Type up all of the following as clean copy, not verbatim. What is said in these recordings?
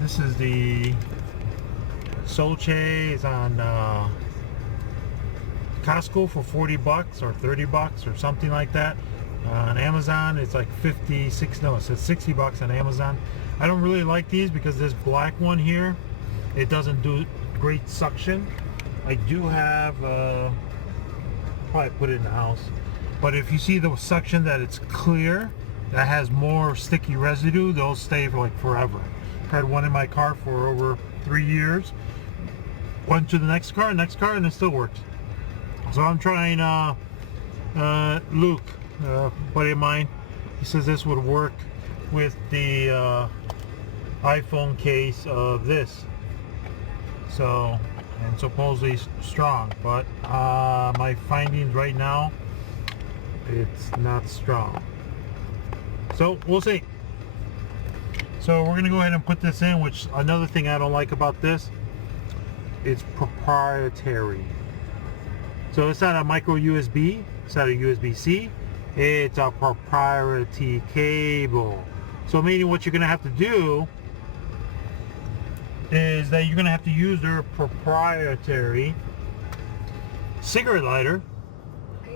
This is the Scosche. It's on Costco for 40 bucks or 30 bucks or something like that. On Amazon it's like 56, no, it says 60 bucks on Amazon. I don't really like these because this black one here, it doesn't do great suction. I do have probably put it in the house, but if you see the suction that it's clear, that has more sticky residue, they'll stay for like forever. Had one in my car for over 3 years. Went to the next car, and it still works. So I'm trying Luke, buddy of mine, he says this would work with the iPhone case of this. So, and supposedly strong, but my findings right now, it's not strong. So we'll see. So we're gonna go ahead and put this in, which another thing I don't like about this, it's proprietary. So it's not a micro USB, it's not a USB-C, it's a proprietary cable. So meaning what you're gonna have to do is that you're gonna have to use their proprietary cigarette lighter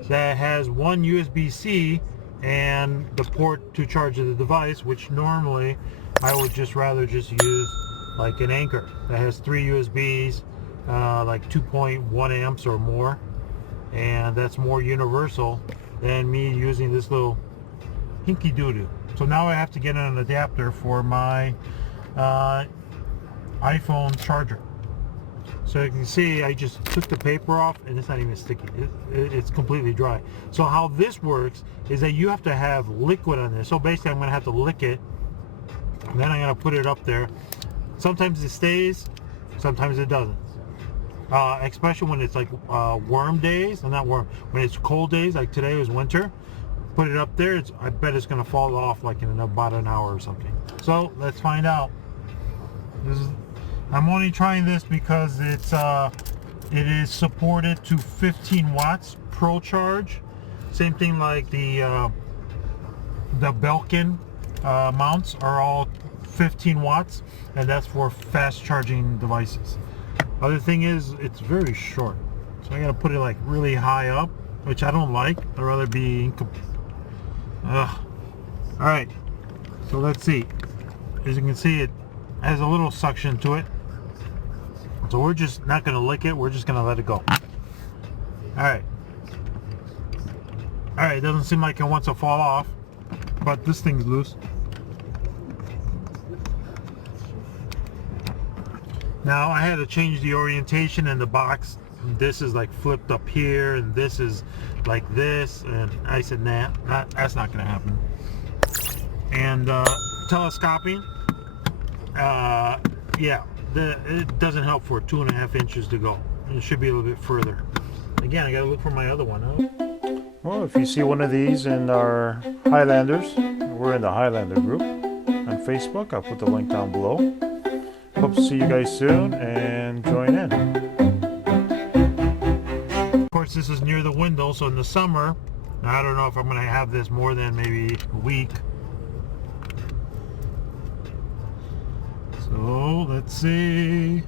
that has one USB-C and the port to charge the device, which normally I would just rather just use like an Anchor that has 3 USBs, like 2.1 amps or more, and that's more universal than me using this little hinky doo-doo. So now I have to get an adapter for my iPhone charger. So you can see I just took the paper off and it's not even sticky. It's completely dry. So how this works is that you have to have liquid on this. So basically I'm going to have to lick it, and then I'm going to put it up there. Sometimes it stays, sometimes it doesn't. Especially when it's like warm days, or not warm, when it's cold days, like today was winter, put it up there, I bet it's going to fall off like in about an hour or something. So let's find out. I'm only trying this because it is supported to 15 watts pro charge. Same thing like the Belkin mounts are all 15 watts, and that's for fast charging devices. Other thing is it's very short, so I gotta put it like really high up, which I don't like. I'd rather be alright, so let's see. As you can see, it has a little suction to it. So we're just not going to lick it, we're just going to let it go. Alright, it doesn't seem like it wants to fall off, but this thing's loose. Now I had to change the orientation in the box. This is like flipped up here, and this is like this, and I said nah, that's not going to happen. And telescoping, yeah, it doesn't help for 2.5 inches to go. It should be a little bit further. Again, I gotta look for my other one. Well, if you see one of these in our Highlanders, we're in the Highlander group on Facebook. I'll put the link down below. Hope to see you guys soon and join in. Of course, this is near the window, so in the summer, I don't know if I'm gonna have this more than maybe a week. So let's see.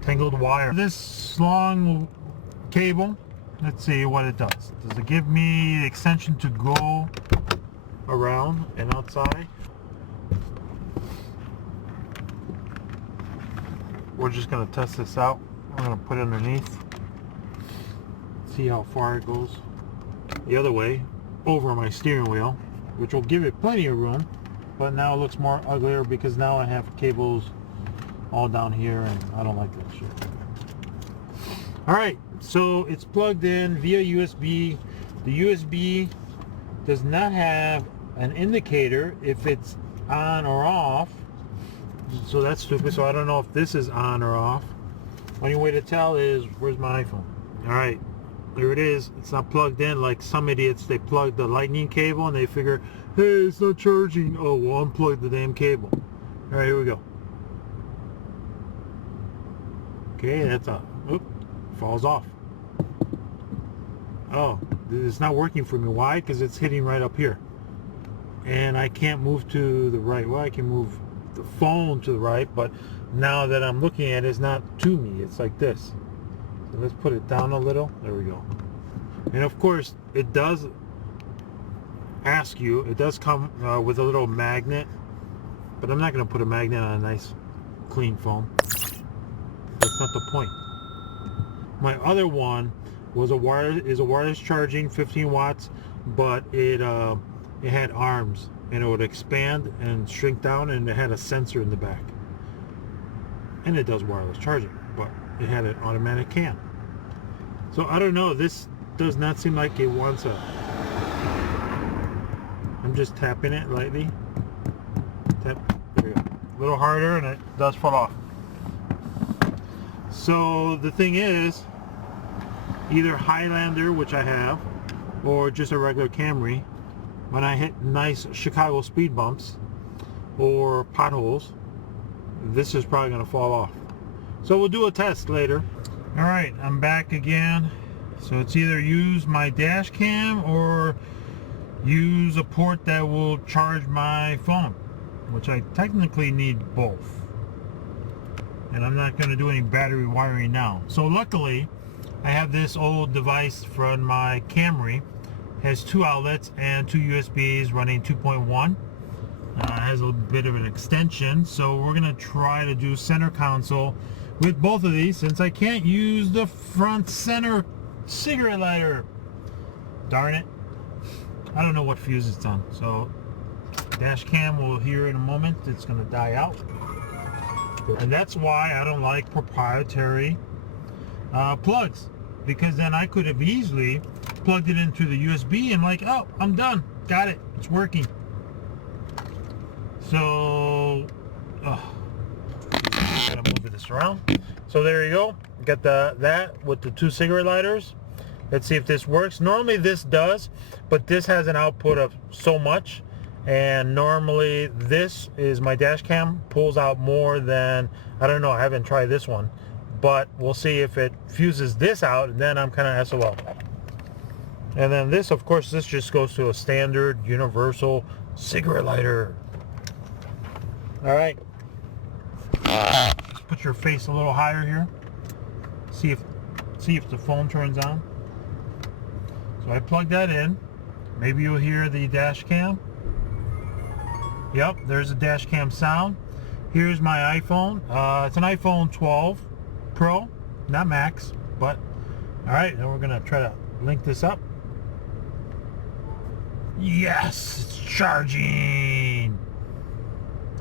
Tangled wire. This long cable, let's see what it does. Does it give me the extension to go around and outside? We're just going to test this out. I'm going to put it underneath, see how far it goes the other way over my steering wheel, which will give it plenty of room. But now it looks more uglier because now I have cables all down here, and I don't like that shit. Alright, so it's plugged in via USB. The USB does not have an indicator if it's on or off. So that's stupid. So I don't know if this is on or off. Only way to tell is, where's my iPhone? Alright, there it is. It's not plugged in like some idiots. They plug the lightning cable and they figure, hey, it's not charging. Oh, well, unplug the damn cable. Alright, here we go. Okay, that's a, oop, falls off. Oh, it's not working for me. Why? Because it's hitting right up here. and I can't move to the right. Well, I can move the phone to the right, but now that I'm looking at it, it's not to me, it's like this. So let's put it down a little. There we go. And of course it does ask you, it does come with a little magnet, but I'm not going to put a magnet on a nice clean phone. That's not the point. My other one was a wireless charging, 15 watts, but it had arms, and it would expand and shrink down, and it had a sensor in the back. And it does wireless charging, but it had an automatic cam. So I don't know, this does not seem like it wants a... I'm just tapping it lightly. Tap, there we go. A little harder and it does fall off. So the thing is, either Highlander, which I have, or just a regular Camry, when I hit nice Chicago speed bumps or potholes, this is probably going to fall off. So we'll do a test later. Alright, I'm back again. So it's either use my dash cam or use a port that will charge my phone, which I technically need both. And I'm not going to do any battery wiring now. So luckily, I have this old device from my Camry. It has 2 outlets and 2 USBs running 2.1. It has a bit of an extension, so we're going to try to do center console with both of these, since I can't use the front center cigarette lighter. Darn it. I don't know what fuse it's on. So dash cam will hear in a moment. It's going to die out. And that's why I don't like proprietary plugs, because then I could have easily plugged it into the USB and like, oh, I'm done. Got it. It's working. So, I'm gonna move this around. So there you go. Got that with the 2 cigarette lighters. Let's see if this works. Normally this does, but this has an output of so much, and normally this is my dash cam pulls out more than, I don't know, I haven't tried this one, but we'll see if it fuses this out, and then I'm kind of SOL. And then this, of course, this just goes to a standard universal cigarette lighter. All right, let's put your face a little higher here. See if the phone turns on. So I plugged that in. Maybe you'll hear the dash cam. Yep, there's a dash cam sound. Here's my iPhone. It's an iPhone 12 Pro, not Max, but all right. Then we're gonna try to link this up. Yes, it's charging.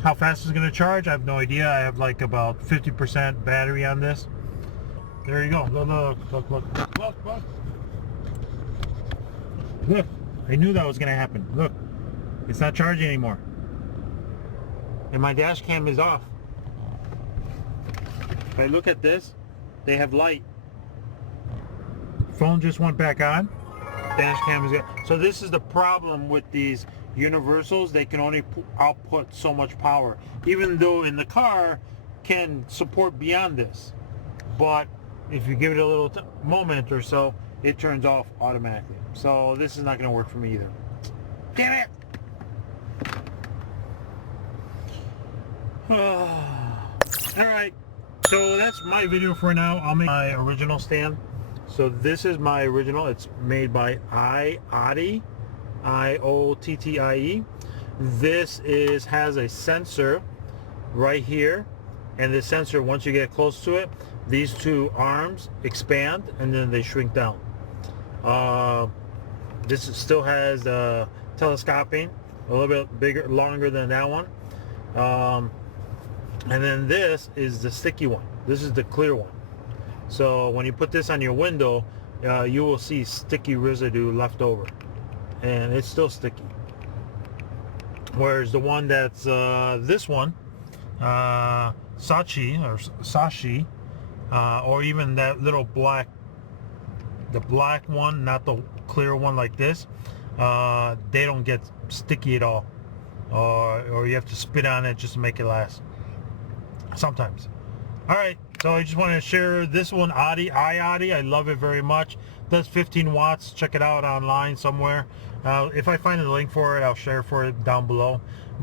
How fast is it gonna charge? I have no idea. I have like about 50% battery on this. There you go. Look. Look, I knew that was gonna happen. Look, it's not charging anymore. And my dash cam is off. If I look at this, they have light. Phone just went back on. Dash cam is good. So this is the problem with these universals. They can only output so much power, even though in the car can support beyond this. But if you give it a little moment or so, it turns off automatically. So this is not going to work for me either. Damn it! Alright, so that's my video for now. I'll make my original stand. So this is my original. It's made by iOttie, iOttie. This has a sensor right here, and the sensor, once you get close to it, these 2 arms expand and then they shrink down. This still has telescoping, a little bit bigger, longer than that one. And then this is the sticky one. This is the clear one. So when you put this on your window, you will see sticky residue left over, and it's still sticky. Whereas the one that's this one, Scosche, or even that little black, the black one, not the clear one like this, they don't get sticky at all, or you have to spit on it just to make it last sometimes. All right, So I just want to share this one, iOttie. I love it very much. Does 15 watts. Check it out online somewhere. If I find a link for it, I'll share for it down below.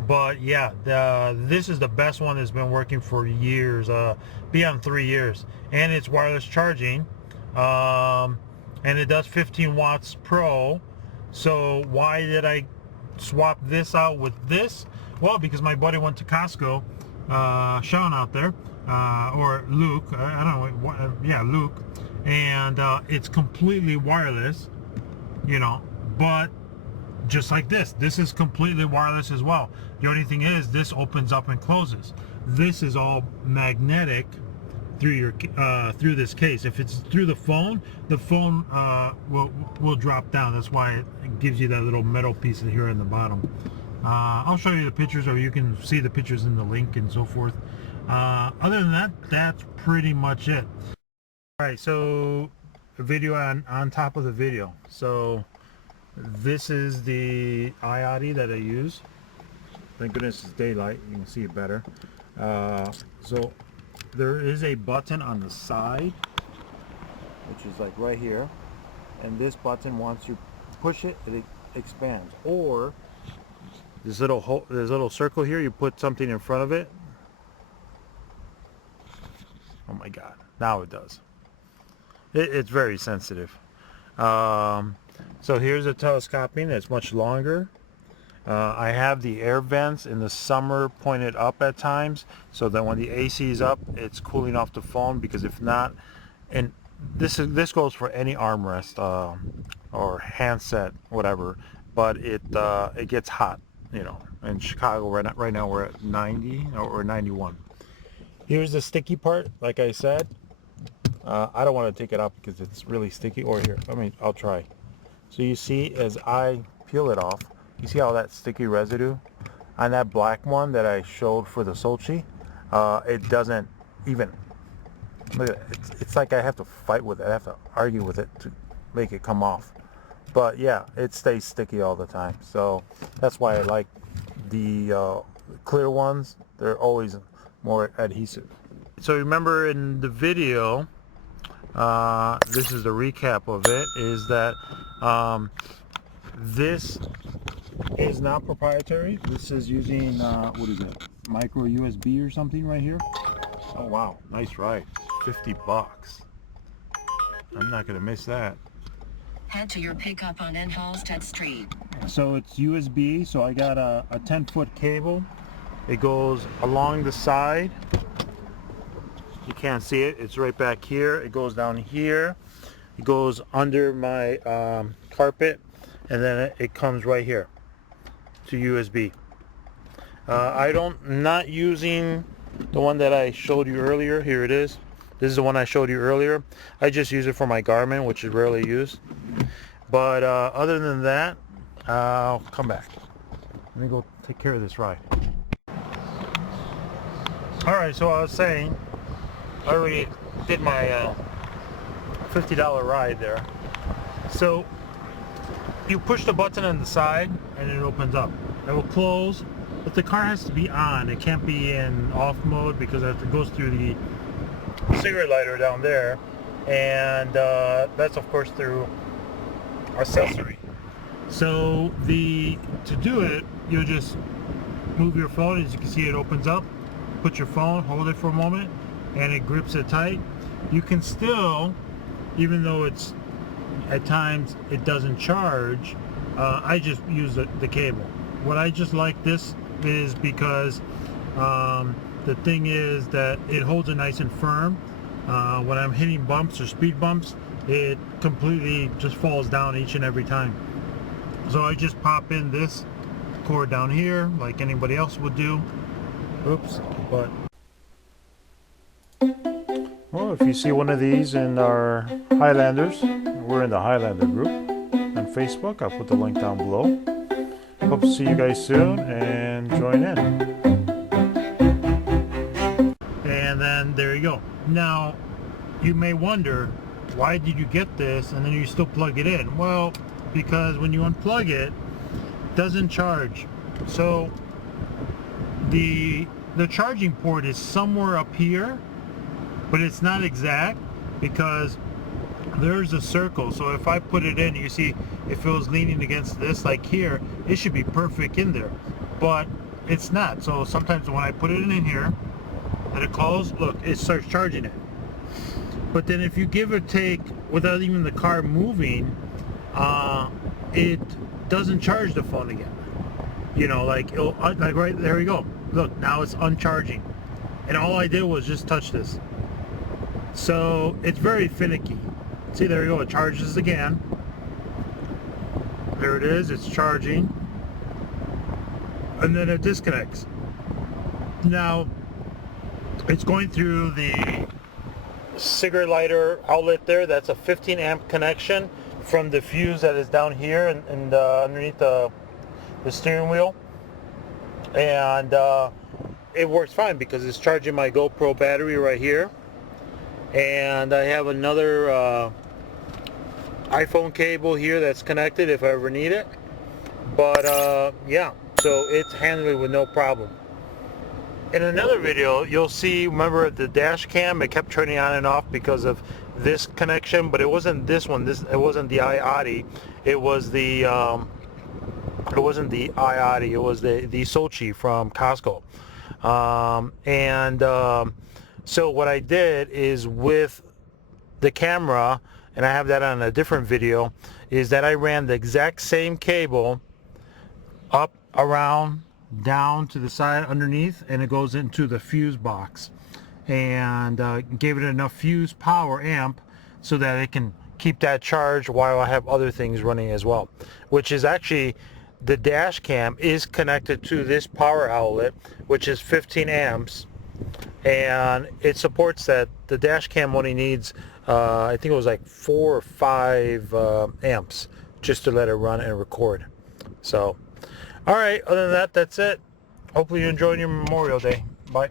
But yeah, this is the best one that's been working for years, beyond 3 years. And it's wireless charging. And it does 15 watts pro. So why did I swap this out with this? Well, because my buddy went to Costco, Sean out there, or Luke, I don't know, yeah, Luke, and it's completely wireless, you know, but just like this is completely wireless as well. The only thing is this opens up and closes. This is all magnetic through your through this case. If it's through the phone will drop down. That's why it gives you that little metal piece here in the bottom. I'll show you the pictures, or you can see the pictures in the link and so forth. Other than that, that's pretty much it. All right, so a video on top of the video. So this is the iOttie that I use. Thank goodness it's daylight, you can see it better. So there is a button on the side, which is like right here, and this button, once you push it, it expands. Or this little circle here, you put something in front of it. Oh my God, now it does. It's very sensitive. So here's a telescoping that's much longer. I have the air vents in the summer pointed up at times, so that when the AC is up, it's cooling off the phone, because if not, and this goes for any armrest or handset, whatever, but it gets hot, you know. In Chicago right now we're at 90 or 91. Here's the sticky part, like I said. I don't want to take it out because it's really sticky. Or here, I'll try. So you see, as I peel it off, you see all that sticky residue on that black one that I showed for the Scosche? It doesn't even, look at it. It's like I have to fight with it. I have to argue with it to make it come off. But yeah, it stays sticky all the time. So that's why I like the clear ones. They're always more adhesive. So remember in the video, this is the recap of it, is that this is not proprietary. This is using, what is it, micro USB or something right here. Oh wow, nice ride. 50 bucks. I'm not gonna miss that. Head to your pickup on Halstead Street. So it's USB, so I got a 10-foot cable. It goes along the side. You can't see it, it's right back here. It goes down here. It goes under my carpet, and then it comes right here to USB. Not using the one that I showed you earlier. Here it is. This is the one I showed you earlier. I just use it for my Garmin, which is rarely used. But other than that, I'll come back. Let me go take care of this ride. Alright, so I was saying, I already did my $50 ride there. So you push the button on the side and it opens up. It will close, but the car has to be on. It can't be in off mode because it goes through the cigarette lighter down there, and that's of course through accessory. So to do it, you just move your phone. As you can see, it opens up. Put your phone, hold it for a moment, and it grips it tight. You can still, even though it's at times it doesn't charge, I just use the cable. What I just like this is because the thing is that it holds it nice and firm. When I'm hitting bumps or speed bumps, it completely just falls down each and every time. So I just pop in this cord down here like anybody else would do. Oops, but well, if you see one of these in our Highlanders, we're in the Highlander group on Facebook. I'll put the link down below. Hope to see you guys soon and join in. And then there you go. Now you may wonder, why did you get this and then you still plug it in? Well, because when you unplug it, it doesn't charge. So the charging port is somewhere up here, but it's not exact because there's a circle. So if I put it in, you see if it was leaning against this like here, it should be perfect in there, but it's not. So sometimes when I put it in here, let it close, look, it starts charging it. But then if you give or take without even the car moving, it doesn't charge the phone again. You know, like right there you go. Look, now it's uncharging, and all I did was just touch this. So it's very finicky. See, there you go, it charges again. There it is, it's charging. And then it disconnects. Now, it's going through the cigarette lighter outlet there. That's a 15 amp connection from the fuse that is down here and underneath the steering wheel. And it works fine because it's charging my GoPro battery right here. And I have another iPhone cable here that's connected if I ever need it. But yeah, so it's handling it with no problem. In another video, you'll see, remember the dash cam, it kept turning on and off because of this connection, but it wasn't this one. It wasn't the iOttie. It was the it wasn't the iOttie. It was the Scosche from Costco. So what I did is with the camera, and I have that on a different video, is that I ran the exact same cable up, around, down to the side underneath, and it goes into the fuse box, and gave it enough fuse power amp so that it can keep that charge while I have other things running as well, which is actually the dash cam is connected to this power outlet, which is 15 amps, and it supports that. The dash cam only needs I think it was like 4 or 5 amps just to let it run and record. So alright, other than that, that's it. Hopefully you enjoyed your Memorial Day. Bye.